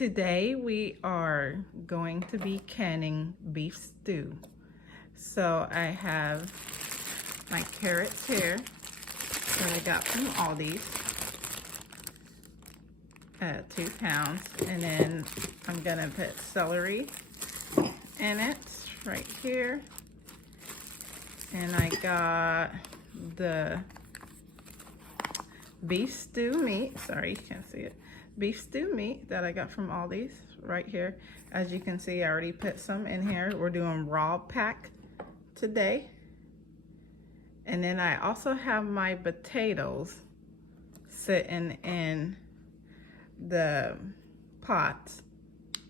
Today we are going to be canning beef stew. So I have my carrots here that I got from Aldi's, 2 pounds, and then I'm gonna put celery in it right here, and I got the beef stew meat. Sorry, you can't see it. Beef stew meat that I got from Aldi's right here. As you can see, I already put some in here. We're doing raw pack today. And then I also have my potatoes sitting in the pot.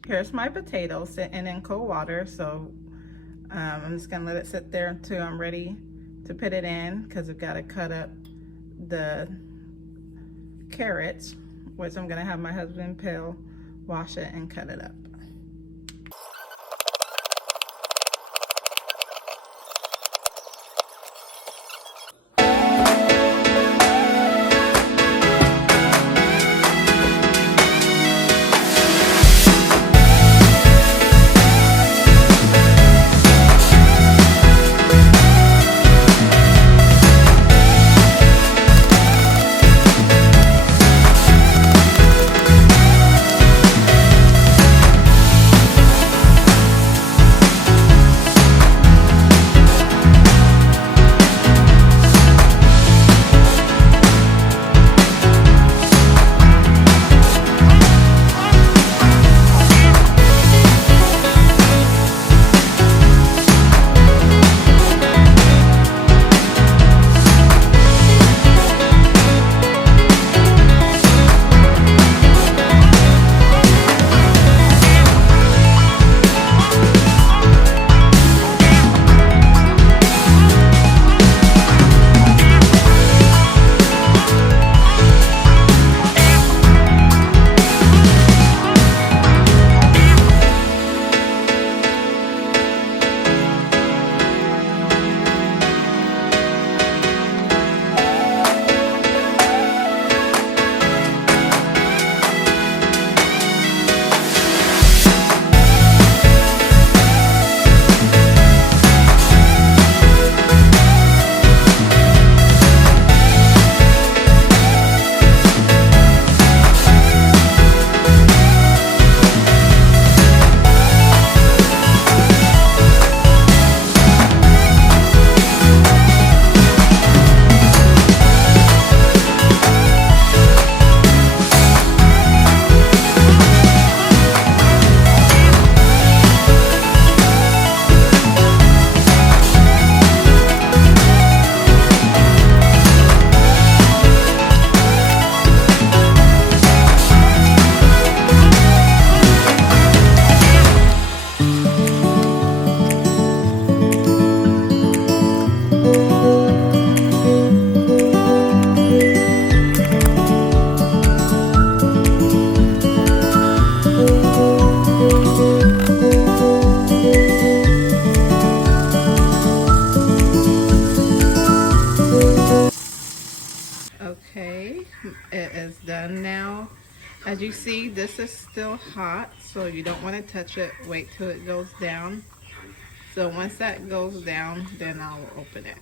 Here's my potatoes sitting in cold water. So I'm just gonna let it sit there until I'm ready to put it in, because I've got to cut up the carrots, which I'm gonna have my husband peel, wash it, and cut it up. Okay, it is done now. As you see, this is still hot, so you don't want to touch it. Wait till it goes down. So once that goes down, then I'll open it.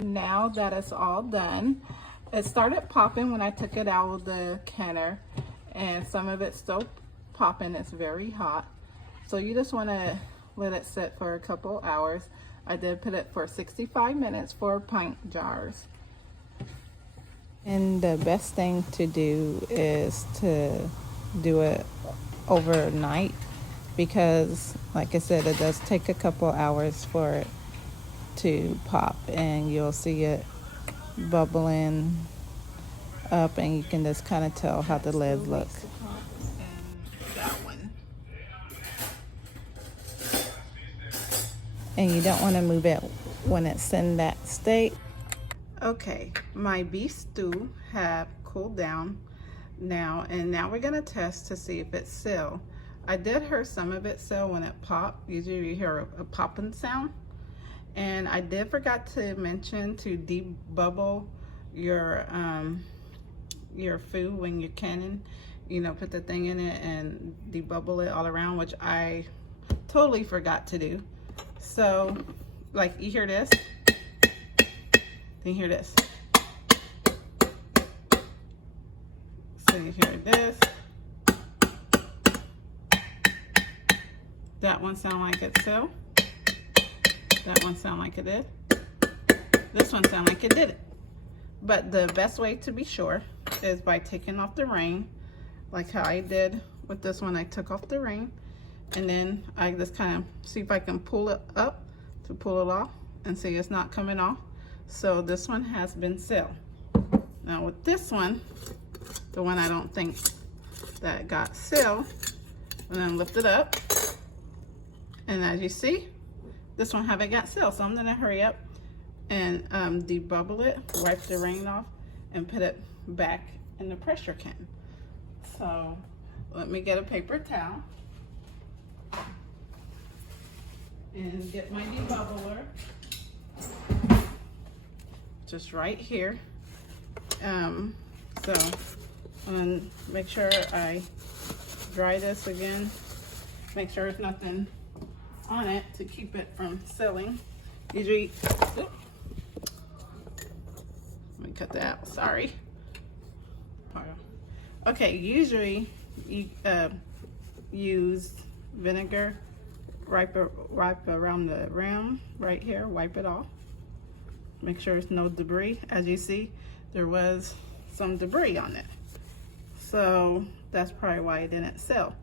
Now that it's all done, it started popping when I took it out of the canner, and some of it's still popping. It's very hot, so you just want to let it sit for a couple hours. I did put it for 65 minutes for pint jars. And the best thing to do is to do it overnight, because like I said, it does take a couple hours for it to pop, and you'll see it bubbling up, and you can just kind of tell how the lid looks. And that one. and you don't want to move it when it's in that state. Okay, my beef stew have cooled down now, and now we're gonna test to see if it's sealed. I did hear some of it seal when it popped. Usually you hear a popping sound. And I did forgot to mention to debubble your food when you're canning. You know, put the thing in it and debubble it all around, which I totally forgot to do. So, like, you hear this? Then you hear this. So you hear this. That one sound like it's sealed. That one sound like it did. This one sound like it didn't. But the best way to be sure is by taking off the ring, like how I did with this one. I took off the ring, and then I just kind of see if I can pull it up to pull it off, and see it's not coming off. So this one has been sealed. Now with this one, the one I don't think that got sealed, and then lift it up, and as you see, this one haven't got sealed. So I'm gonna hurry up and debubble it, wipe the rain off, and put it back in the pressure can. So let me get a paper towel and get my debubbler, just right here. So I'm gonna make sure I dry this again, make sure there's nothing on it to keep it from sealing. Usually, let me cut that out, sorry. Okay, usually you use vinegar, wipe around the rim right here, wipe it off. Make sure there's no debris. As you see, there was some debris on it. So that's probably why it didn't seal.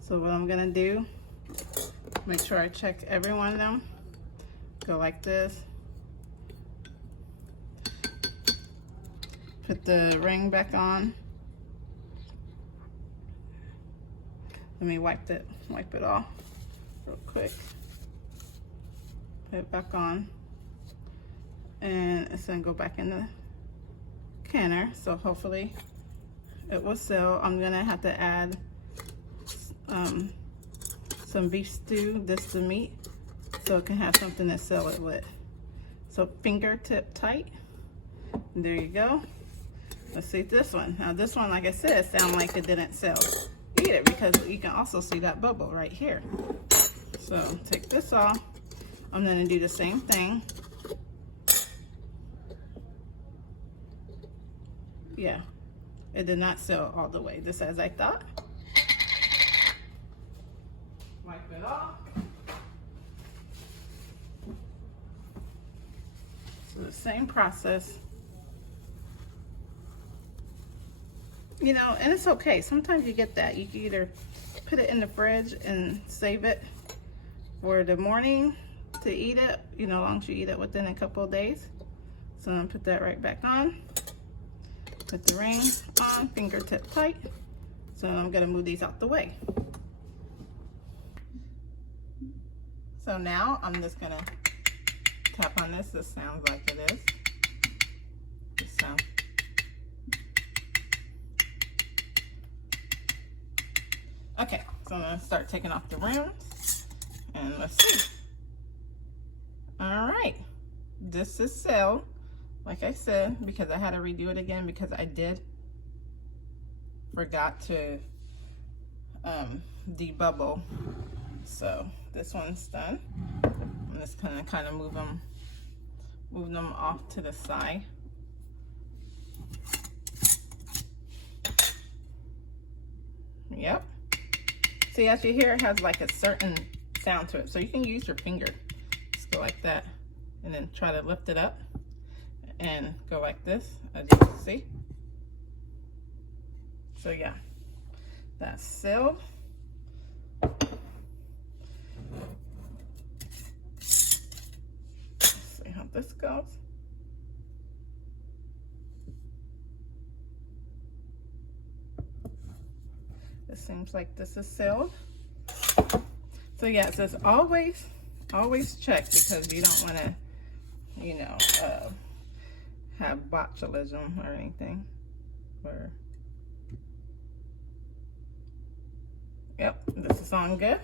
So what I'm gonna do, make sure I check every one of them. Go like this. Put the ring back on. Let me wipe it off real quick. Put it back on. And it's gonna go back in the canner. So hopefully it will seal. I'm gonna have to add some beef stew, this the meat, so it can have something to seal it with. So fingertip tight. There you go. Let's see this one. Now this one, like I said, sound like it didn't seal. Eat it, because you can also see that bubble right here. So take this off. I'm gonna do the same thing. Yeah, it did not seal all the way, just as I thought. Wipe it off. So the same process. You know, and it's okay. Sometimes you get that. You can either put it in the fridge and save it for the morning to eat it, you know, as long as you eat it within a couple of days. So I'm gonna put that right back on. Put the ring on, fingertip tight. So I'm gonna move these out the way. So now I'm just gonna tap on this. This sounds like it is. This sounds. Okay, so I'm gonna start taking off the rims, and let's see. All right, this is sealed, like I said, because I had to redo it again because I did forgot to debubble. So this one's done. I'm just gonna kind of move them off to the side. Yep. See, as you hear, it has like a certain sound to it. So you can use your finger. Just go like that, and then try to lift it up and go like this, as you can see. So yeah, that's sealed. Let's see how this goes. It seems like this is sealed. So yeah, it says always check, because you don't want to, you know, have botulism or anything. Or, yep, this is on good.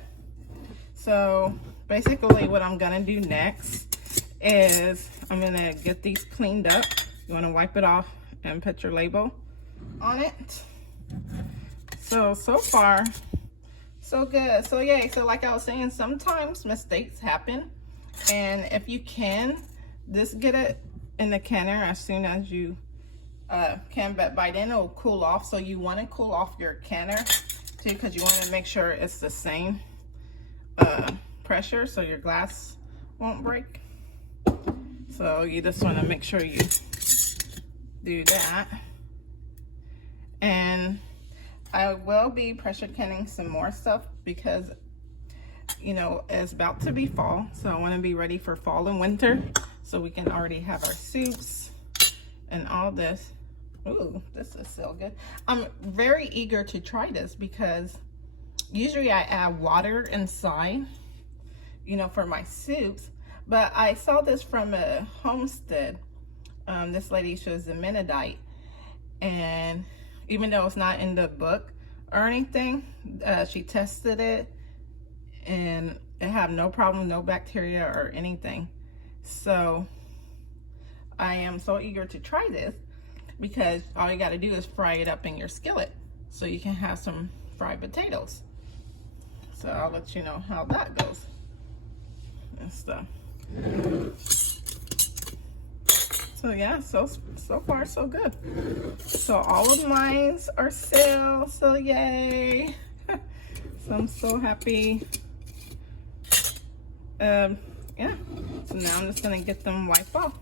So basically what I'm gonna do next is I'm gonna get these cleaned up. You wanna wipe it off and put your label on it. So far, so good. So yay. So like I was saying, sometimes mistakes happen. And if you can, just get it in the canner as soon as you can, but by then it will cool off. So you want to cool off your canner too, because you want to make sure it's the same pressure so your glass won't break. So you just want to make sure you do that. And I will be pressure canning some more stuff because, you know, it's about to be fall. So I want to be ready for fall and winter, so we can already have our soups and all this. Ooh, this is so good. I'm very eager to try this because usually I add water inside, you know, for my soups. But I saw this from a homestead. This lady shows the Mennonite, and even though it's not in the book or anything, she tested it and it had no problem, no bacteria or anything. So I am so eager to try this, because all you got to do is fry it up in your skillet so you can have some fried potatoes. So I'll let you know how that goes and stuff. So yeah, so far so good. So all of mine are sale, so yay. So I'm so happy. Yeah, so now I'm just gonna get them wiped off.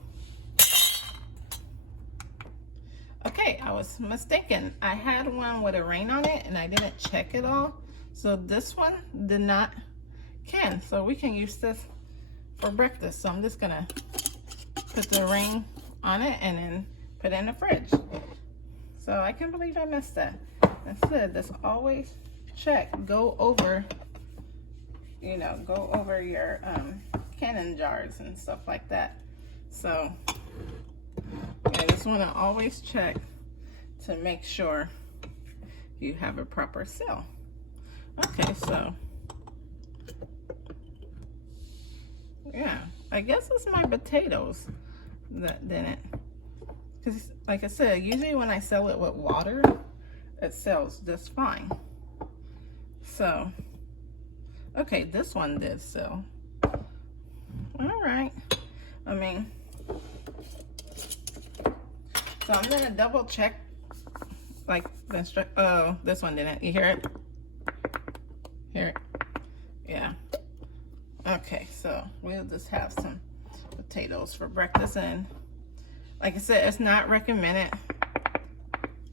Okay, I was mistaken. I had one with a rain on it and I didn't check it all. So this one did not can. So we can use this for breakfast. So I'm just gonna put the ring on it and then put it in the fridge. So I can't believe I missed that. That's it. Just always check. Go over, you know, go over your canning jars and stuff like that. So I just want to always check to make sure you have a proper seal. Okay, so yeah, I guess it's my potatoes that didn't, because like I said, usually when I sell it with water, it sells just fine. So okay, this one did sell. All right, I mean, so I'm gonna double check, like the oh, this one didn't. You hear it? Hear it? Yeah. Okay, so we'll just have some potatoes for breakfast. And like I said, it's not recommended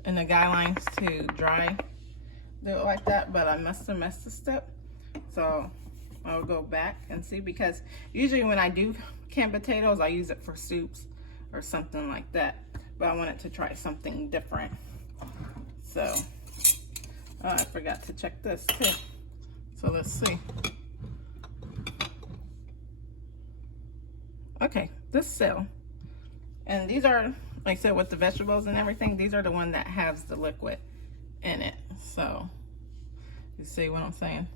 in the guidelines to dry do it like that, but I must have messed this up. So I'll go back and see, because usually when I do canned potatoes, I use it for soups or something like that. But I wanted to try something different. So I forgot to check this too. So let's see. Okay, this cell. And these are, like I said, with the vegetables and everything, these are the one that has the liquid in it. So you see what I'm saying?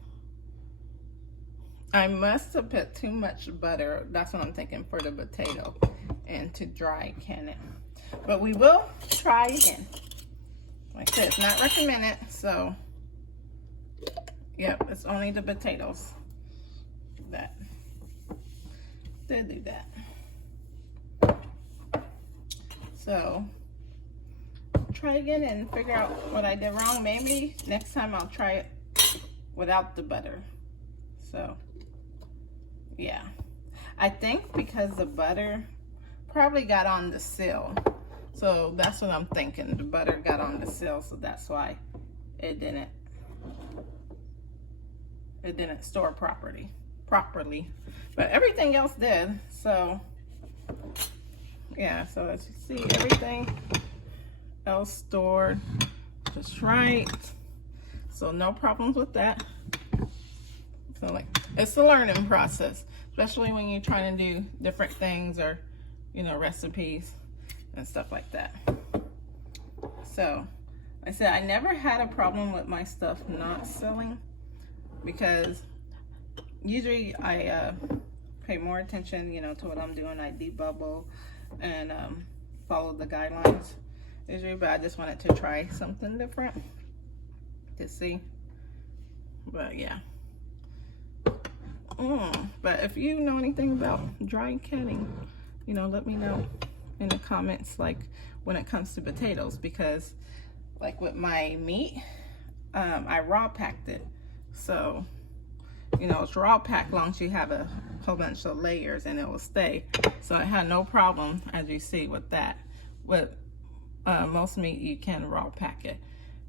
I must have put too much butter. That's what I'm thinking for the potato, and to dry can it. But we will try again. Like I said, it's not recommended, so yep, it's only the potatoes that did do that. So try again and figure out what I did wrong. Maybe next time I'll try it without the butter. So yeah, I think because the butter probably got on the seal. So that's what I'm thinking. The butter got on the seal, so that's why it didn't store properly. But everything else did. So yeah, so as you see, everything else stored just right. So no problems with that. So like, it's a learning process, especially when you're trying to do different things or, you know, recipes and stuff like that. So, like I said, I never had a problem with my stuff not selling because usually I pay more attention, you know, to what I'm doing. I debubble and follow the guidelines usually, but I just wanted to try something different to see. But yeah. But if you know anything about dry canning, you know, let me know in the comments, like when it comes to potatoes, because like with my meat, I raw packed it. So, you know, it's raw packed long as you have a whole bunch of layers and it will stay. So I had no problem, as you see, with that. With most meat, you can raw pack it,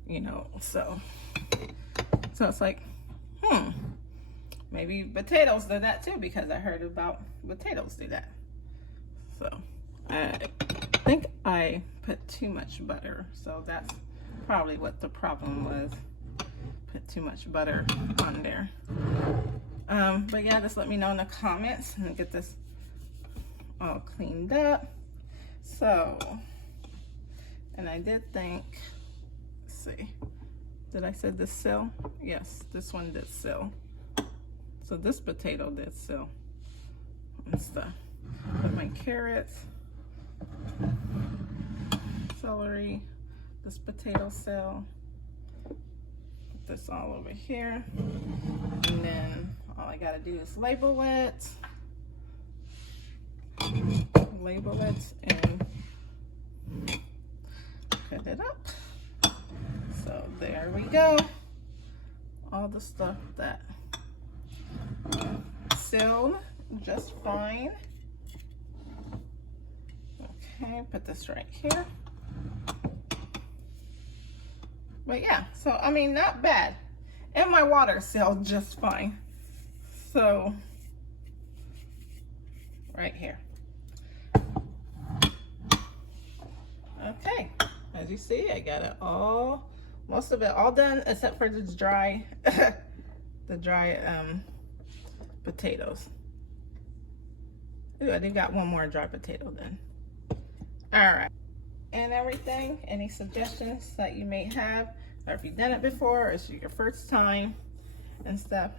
you know, so it's like, maybe potatoes do that too, because I heard about potatoes do that. So I think I put too much butter, so that's probably what the problem was. Put too much butter on there. But yeah, just let me know in the comments and get this all cleaned up. So, and I did think, let's see, did I say this sell? Yes, this one did sell. So this potato did sell and stuff. Put my carrots, celery, this potato sell. Put this all over here. And then all I gotta do is label it. Label it and cut it up. So there we go. All the stuff that sealed just fine. Okay, put this right here. But yeah, so I mean, not bad. And my water sealed just fine. So right here. Okay, as you see, I got it all, most of it all done except for this dry, the dry potatoes. Ooh, I did got one more dry potato then. All right, and everything, any suggestions that you may have, or if you've done it before, or it's your first time and stuff.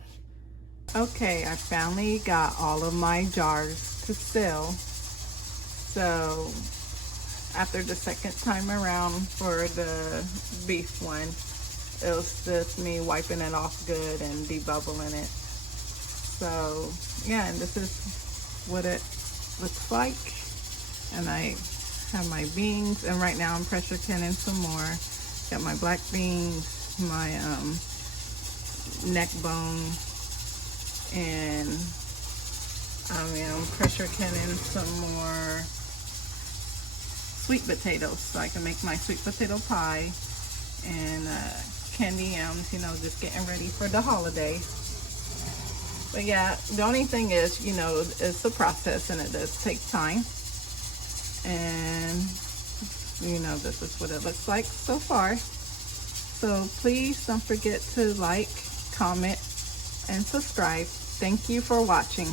Okay, I finally got all of my jars to sell. So after the second time around for the beef one, it was just me wiping it off good and debubbling it. So yeah, and this is what it looks like. And I have my beans, and right now I'm pressure canning some more. Got my black beans, my neck bone, and I'm pressure canning some more sweet potatoes so I can make my sweet potato pie, and candy yams, you know, just getting ready for the holiday. But yeah, the only thing is, you know, it's the process and it does take time. And you know, this is what it looks like so far. So please don't forget to like, comment, and subscribe. Thank you for watching.